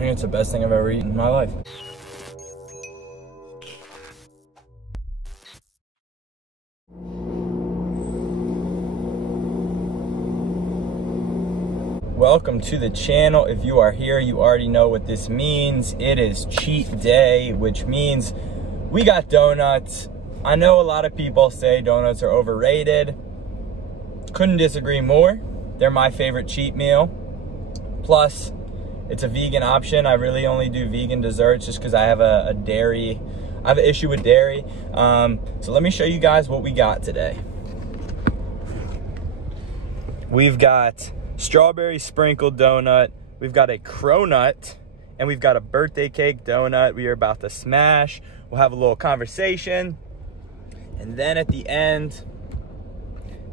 think it's the best thing I've ever eaten in my life. Welcome to the channel. If you are here, you already know what this means. It is cheat day, which means we got donuts. I know a lot of people say donuts are overrated. Couldn't disagree more. They're my favorite cheat meal. Plus, it's a vegan option. I really only do vegan desserts just because I have I have an issue with dairy. So let me show you guys what we got today. We've got strawberry sprinkled donut, we've got a cronut, and we've got a birthday cake donut we are about to smash. We'll have a little conversation, and then at the end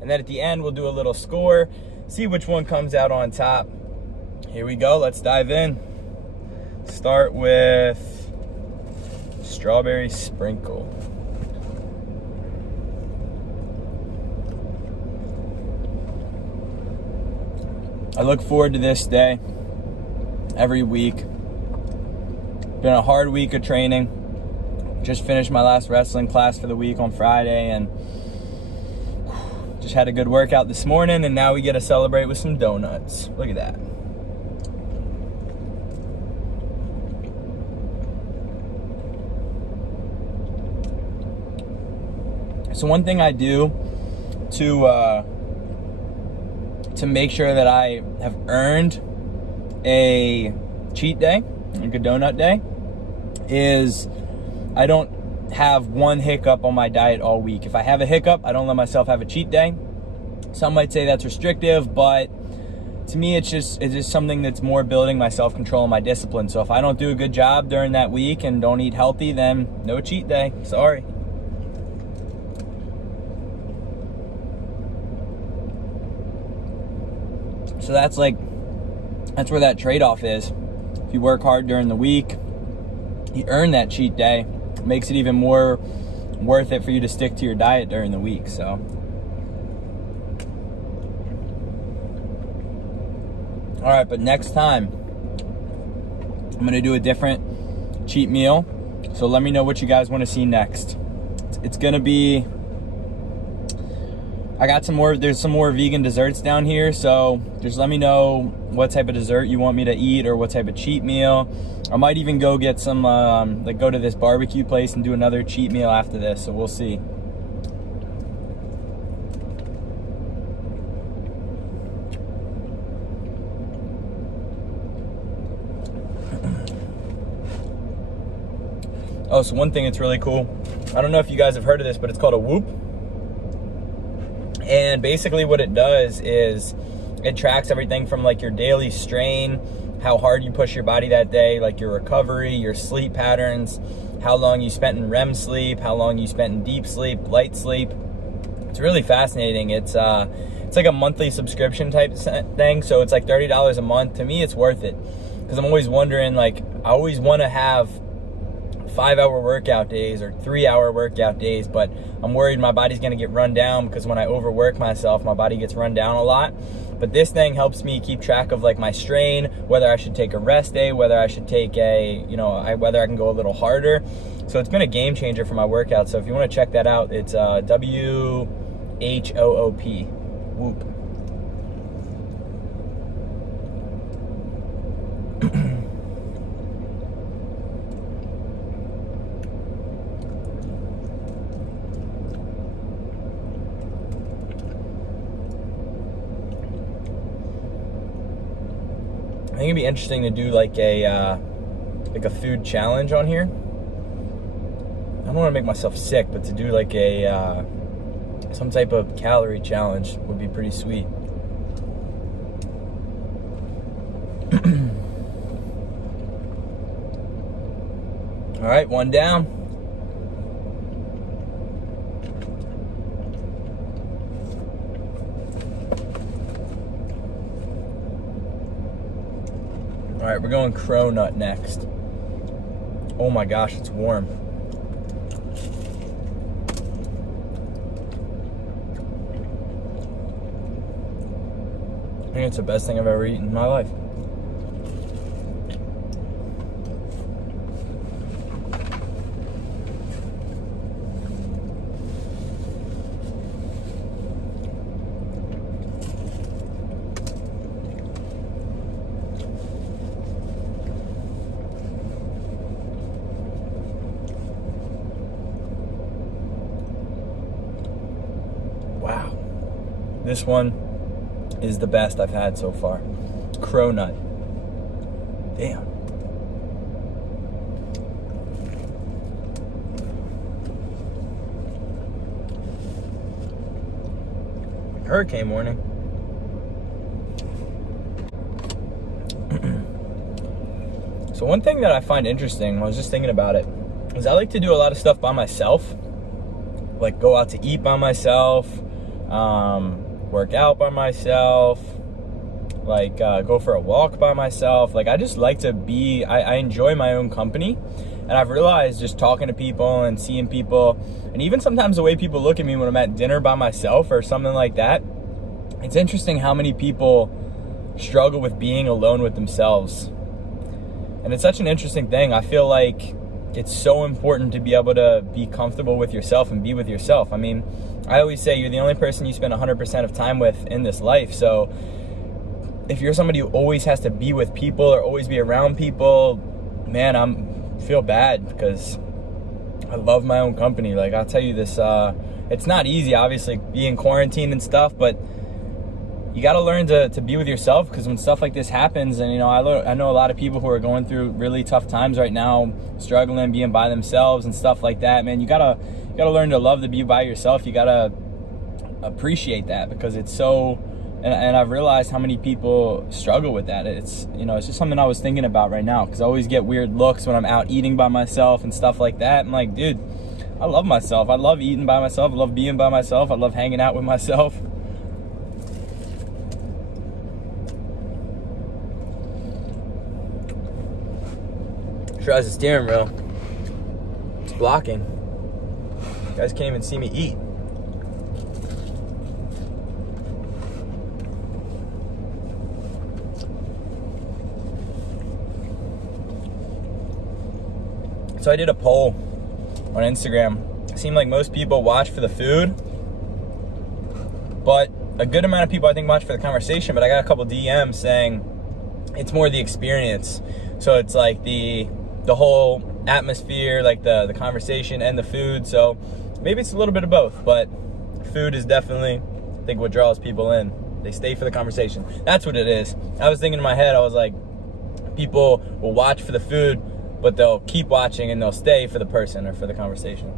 we'll do a little score, see which one comes out on top. Here we go, let's dive in. Start with strawberry sprinkle. I look forward to this day every week. Been a hard week of training. Just finished my last wrestling class for the week on Friday and just had a good workout this morning, and now we get to celebrate with some donuts. Look at that. So one thing I do to make sure that I have earned a cheat day, like a donut day, is I don't have one hiccup on my diet all week. If I have a hiccup, I don't let myself have a cheat day. Some might say that's restrictive, but to me, it's just something that's more building my self-control and my discipline. So if I don't do a good job during that week and don't eat healthy, then no cheat day, sorry. So that's where that trade-off is. If you work hard during the week, you earn that cheat day. It makes it even more worth it for you to stick to your diet during the week. So, all right, but next time I'm gonna do a different cheat meal. So let me know what you guys want to see next. It's gonna be, I got there's some more vegan desserts down here, so just let me know what type of dessert you want me to eat or what type of cheat meal. I might even go get some, go to this barbecue place and do another cheat meal after this, so we'll see. Oh, so one thing that's really cool, I don't know if you guys have heard of this, but it's called a Whoop. And basically what it does is it tracks everything from like your daily strain, how hard you push your body that day, like your recovery, your sleep patterns, how long you spent in REM sleep, how long you spent in deep sleep, light sleep. It's really fascinating. It's like a monthly subscription type thing, so it's like $30 a month. To me, it's worth it because I'm always wondering, like, I always want to have 5-hour workout days or 3-hour workout days, but I'm worried my body's gonna get run down because when I overwork myself, my body gets run down a lot. But this thing helps me keep track of like my strain, whether I should take a rest day, whether I should take whether I can go a little harder. So it's been a game changer for my workout. So if you want to check that out, it's WHOOP, Whoop. I think it'd be interesting to do like a food challenge on here. I don't want to make myself sick, but to do like some type of calorie challenge would be pretty sweet. All right, one down. All right, we're going cronut next. Oh my gosh, it's warm. I think it's the best thing I've ever eaten in my life. This one is the best I've had so far. Cronut. Damn. Hurricane warning. So one thing that I find interesting, I was just thinking about it, is I like to do a lot of stuff by myself. Like go out to eat by myself, work out by myself, like go for a walk by myself. Like I just like to be, I enjoy my own company. And I've realized just talking to people and seeing people, and even sometimes the way people look at me when I'm at dinner by myself or something like that, it's interesting how many people struggle with being alone with themselves. And it's such an interesting thing. I feel like it's so important to be able to be comfortable with yourself and be with yourself. I mean, I always say you're the only person you spend 100% of time with in this life. So if you're somebody who always has to be with people or always be around people, man, I feel bad because I love my own company. Like I'll tell you this, it's not easy, obviously, being quarantined and stuff, but you got to learn to be with yourself, because when stuff like this happens, and you know, I know a lot of people who are going through really tough times right now, struggling, being by themselves and stuff like that, man, you gotta learn to love to be by yourself. You gotta appreciate that, because it's so, and I've realized how many people struggle with that. It's, you know, it's just something I was thinking about right now, because I always get weird looks when I'm out eating by myself and stuff like that. I'm like, dude, I love myself. I love eating by myself. I love being by myself. I love hanging out with myself. Tries the steering wheel. It's blocking. You guys can't even see me eat. So I did a poll on Instagram. It seemed like most people watch for the food, but a good amount of people I think watch for the conversation. But I got a couple DMs saying it's more the experience. So it's like the whole atmosphere, like the conversation and the food. So maybe it's a little bit of both, but food is definitely, I think, what draws people in. They stay for the conversation. That's what it is. I was thinking in my head, I was like, people will watch for the food, but they'll keep watching and they'll stay for the person or for the conversation.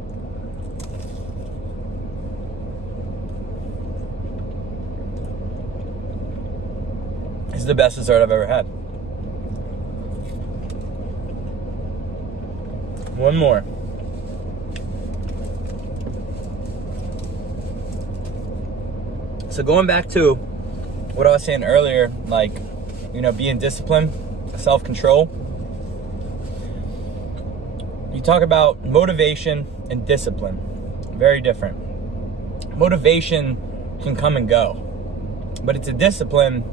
This is the best dessert I've ever had. One more. So going back to what I was saying earlier, like, you know, being disciplined, self-control. You talk about motivation and discipline. Very different. Motivation can come and go, but it's a discipline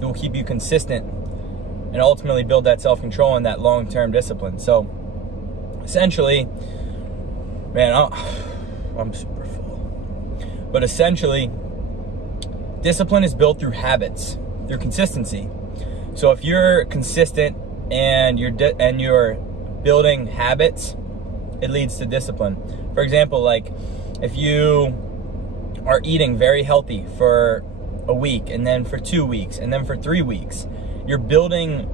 that will keep you consistent and ultimately build that self-control and that long-term discipline. So essentially, man, I'm super full. But essentially, discipline is built through habits, through consistency. So if you're consistent and you're building habits, it leads to discipline. For example, like if you are eating very healthy for a week, and then for 2 weeks, and then for 3 weeks, you're building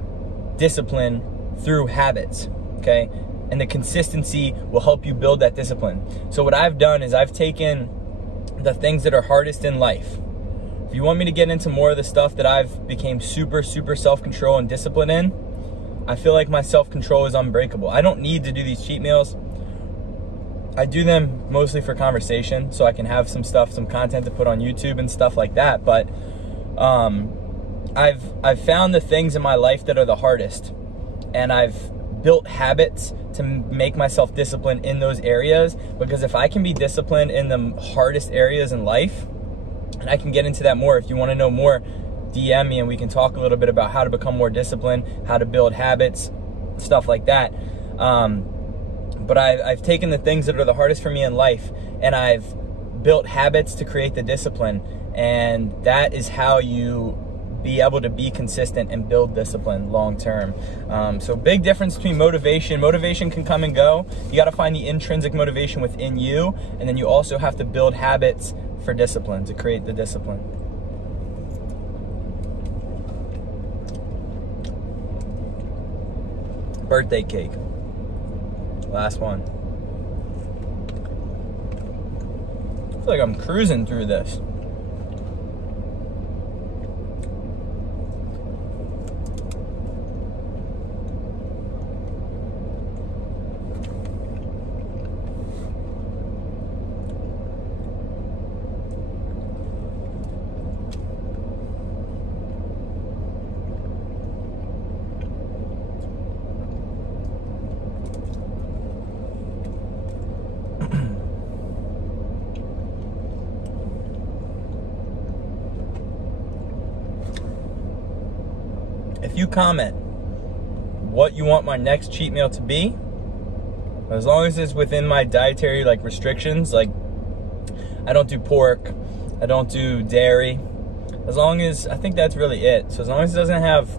discipline through habits, okay? And the consistency will help you build that discipline. So what I've done is I've taken the things that are hardest in life. If you want me to get into more of the stuff that I've became super self-control and discipline in, I feel like my self-control is unbreakable. I don't need to do these cheat meals. I do them mostly for conversation, so I can have some content to put on YouTube and stuff like that. But I've found the things in my life that are the hardest, and I've built habits to make myself disciplined in those areas, because if I can be disciplined in the hardest areas in life, and I can get into that more. If you want to know more, DM me and we can talk a little bit about how to become more disciplined, how to build habits, stuff like that. But I've taken the things that are the hardest for me in life, and I've built habits to create the discipline. And that is how you be able to be consistent and build discipline long term. So big difference between motivation. Motivation can come and go. You got to find the intrinsic motivation within you, and then you also have to build habits for discipline to create the discipline. Birthday cake. Last one. I feel like I'm cruising through this. If you comment what you want my next cheat meal to be, as long as it's within my dietary like restrictions, like I don't do pork, I don't do dairy, as long as, I think that's really it. So as long as it doesn't have,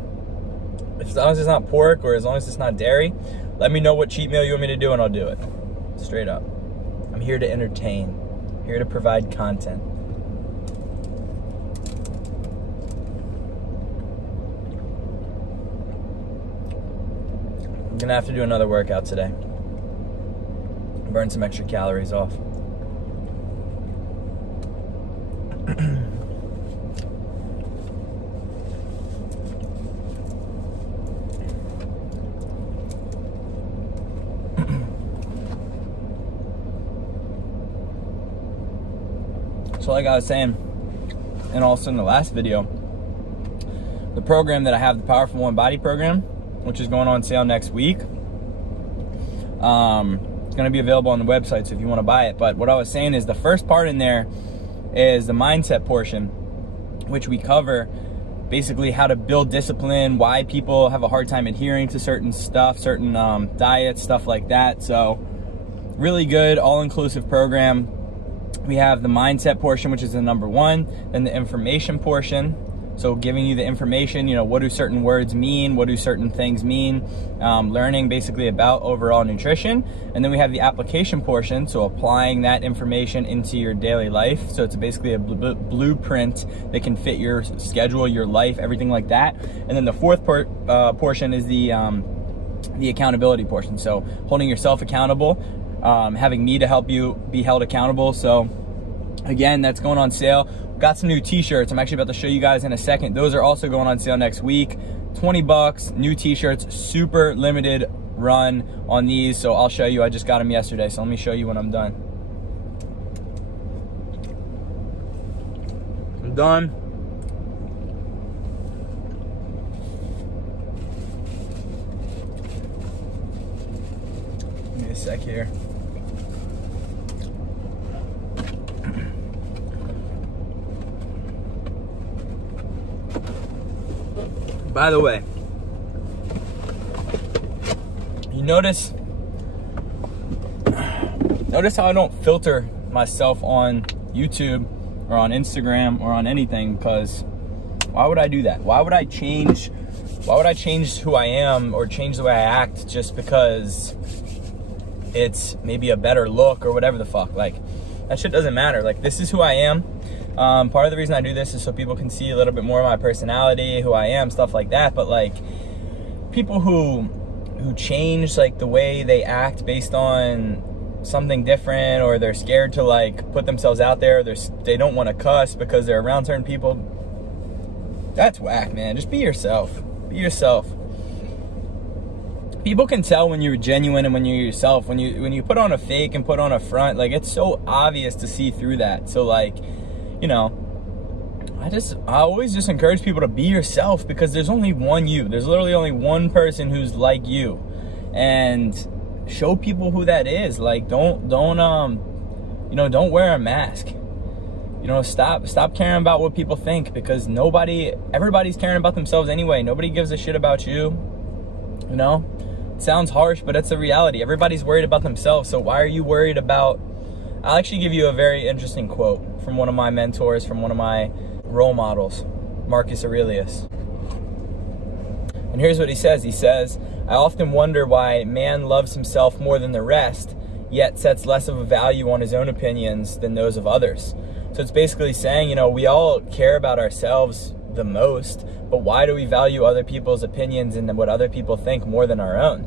as long as it's not pork or as long as it's not dairy, let me know what cheat meal you want me to do and I'll do it. Straight up. I'm here to entertain, here to provide content. I'm gonna have to do another workout today. Burn some extra calories off. So like I was saying, and also in the last video, the program that I have, the Powerful One Body program, which is going on sale next week, it's going to be available on the website, so if you want to buy it. But what I was saying is the first part in there is the mindset portion, which we cover basically how to build discipline, why people have a hard time adhering to certain stuff, certain diets, stuff like that. So really good, all-inclusive program. We have the mindset portion, which is the number one, then the information portion. So giving you the information, you know, what do certain words mean? What do certain things mean? Learning basically about overall nutrition. And then we have the application portion. So applying that information into your daily life. So it's basically a blueprint that can fit your schedule, your life, everything like that. And then the fourth portion is the accountability portion. So holding yourself accountable, having me to help you be held accountable. So again, that's going on sale. Got some new t-shirts I'm actually about to show you guys in a second. Those are also going on sale next week. 20 bucks, new t-shirts, super limited run on these. So I'll show you, I just got them yesterday. So let me show you when I'm done. I'm done. Give me a sec here. By the way, you notice how I don't filter myself on YouTube or on Instagram or on anything, because why would I do that? Why would I change who I am or change the way I act just because it's maybe a better look or whatever the fuck? Like, that shit doesn't matter. Like, this is who I am. Part of the reason I do this is so people can see a little bit more of my personality, who I am, stuff like that. But like, people who change like the way they act based on something different, or they're scared to like put themselves out there, they don't want to cuss because they're around certain people, that's whack, man. Just be yourself. Be yourself. People can tell when you're genuine and when you're yourself. When you put on a fake and put on a front, like, it's so obvious to see through that. So like, you know, I always just encourage people to be yourself, because there's only one you. There's literally only one person who's like you, and show people who that is. Like, don't wear a mask. You know, stop caring about what people think, because everybody's caring about themselves anyway. Nobody gives a shit about you. You know, it sounds harsh, but it's the reality. Everybody's worried about themselves. So why are you worried about? I'll actually give you a very interesting quote from one of my mentors, from one of my role models, Marcus Aurelius. And here's what he says. He says, "I often wonder why man loves himself more than the rest, yet sets less of a value on his own opinions than those of others." So it's basically saying, you know, we all care about ourselves the most, but why do we value other people's opinions and what other people think more than our own?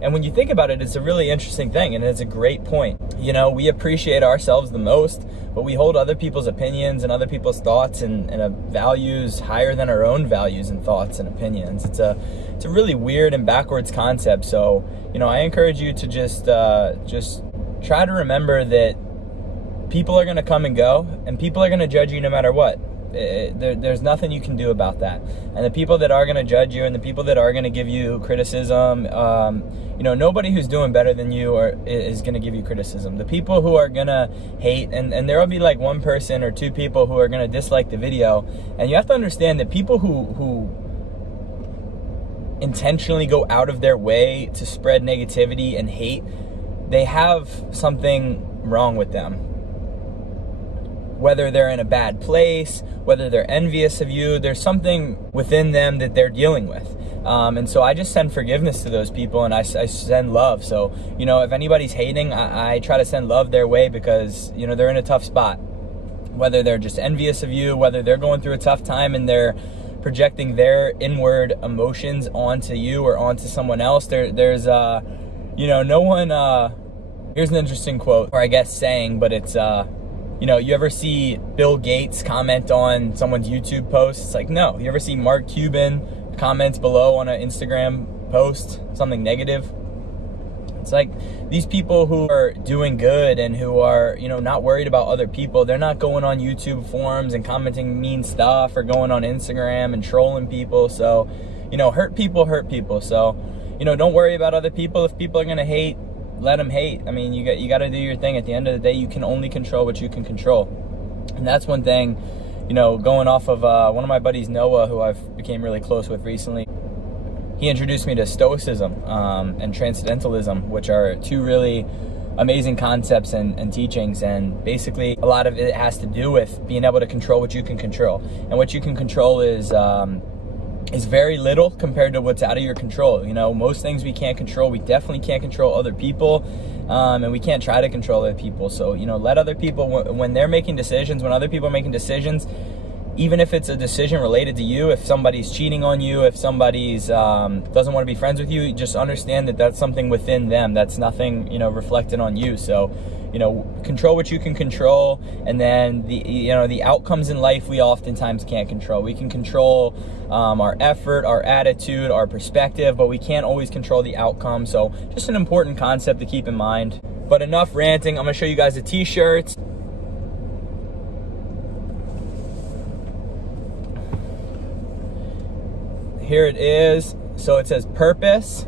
And when you think about it, it's a really interesting thing, and it's a great point. You know, we appreciate ourselves the most, but we hold other people's opinions and other people's thoughts and values higher than our own values and thoughts and opinions. It's a really weird and backwards concept. So, you know, I encourage you to just try to remember that people are going to come and go, and people are going to judge you no matter what. There's nothing you can do about that. And the people that are going to judge you and the people that are going to give you criticism, you know, nobody who's doing better than you is going to give you criticism. The people who are going to hate, and there will be like one person or two people who are going to dislike the video, and you have to understand that people who intentionally go out of their way to spread negativity and hate, they have something wrong with them. Whether they're in a bad place, whether they're envious of you, there's something within them that they're dealing with. And so I just send forgiveness to those people, and I send love. So, you know, if anybody's hating, I try to send love their way, because, you know, they're in a tough spot. Whether they're just envious of you, whether they're going through a tough time and they're projecting their inward emotions onto you or onto someone else, there's, you know, no one, here's an interesting quote, or I guess saying, but it's, you know, you ever see Bill Gates comment on someone's YouTube post? It's like, no. You ever see Mark Cuban comments below on an Instagram post, something negative? It's like these people who are doing good and who are, you know, not worried about other people, they're not going on YouTube forums and commenting mean stuff or going on Instagram and trolling people. So, you know, hurt people hurt people. So, you know, don't worry about other people. If people are going to hate, let them hate. I mean, you got to do your thing. At the end of the day, you can only control what you can control. And that's one thing, you know, going off of one of my buddies, Noah, who I've became really close with recently. He introduced me to Stoicism and Transcendentalism, which are two really amazing concepts and teachings. And basically, a lot of it has to do with being able to control what you can control. And what you can control is very little compared to what's out of your control. You know, most things we can't control. We definitely can't control other people, and we can't try to control other people. So, you know, let other people, when they're making decisions, when other people are making decisions, even if it's a decision related to you, if somebody's cheating on you, if somebody's doesn't want to be friends with you, just understand that that's something within them. That's nothing, you know, reflected on you. So, you know, control what you can control, and then the outcomes in life we oftentimes can't control. We can control our effort, our attitude, our perspective, but we can't always control the outcome. So just an important concept to keep in mind. But enough ranting. I'm gonna show you guys the t-shirts. Here it is. So it says purpose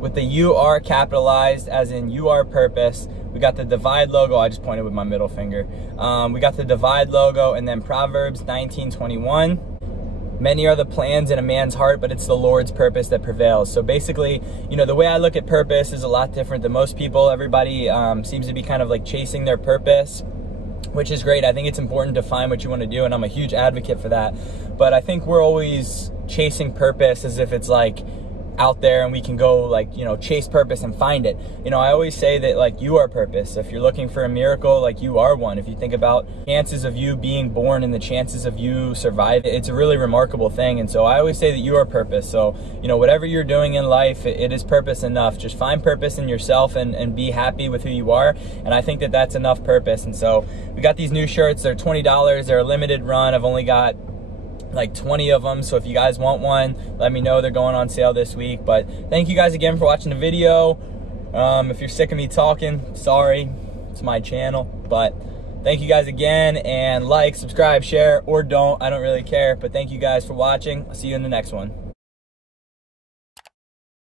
with the UR capitalized, as in you are purpose. We got the divide logo. I just pointed with my middle finger. We got the divide logo, and then Proverbs 19:21. Many are the plans in a man's heart, but it's the Lord's purpose that prevails. So basically, you know, the way I look at purpose is a lot different than most people. Everybody seems to be kind of like chasing their purpose, which is great. I think it's important to find what you want to do, and I'm a huge advocate for that. But I think we're always chasing purpose as if it's like out there and we can go like, you know, chase purpose and find it. You know, I always say that like you are purpose. If you're looking for a miracle, like you are one. If you think about chances of you being born and the chances of you surviving, it's a really remarkable thing. And so I always say that you are purpose. So, you know, whatever you're doing in life, it is purpose enough. Just find purpose in yourself and be happy with who you are. And I think that that's enough purpose. And so we got these new shirts. They're $20. They're a limited run. I've only got like 20 of them, so if you guys want one, let me know. They're going on sale this week. But thank you guys again for watching the video. If you're sick of me talking, sorry, it's my channel. But thank you guys again, and like, subscribe, share, or don't, I don't really care. But thank you guys for watching. I'll see you in the next one.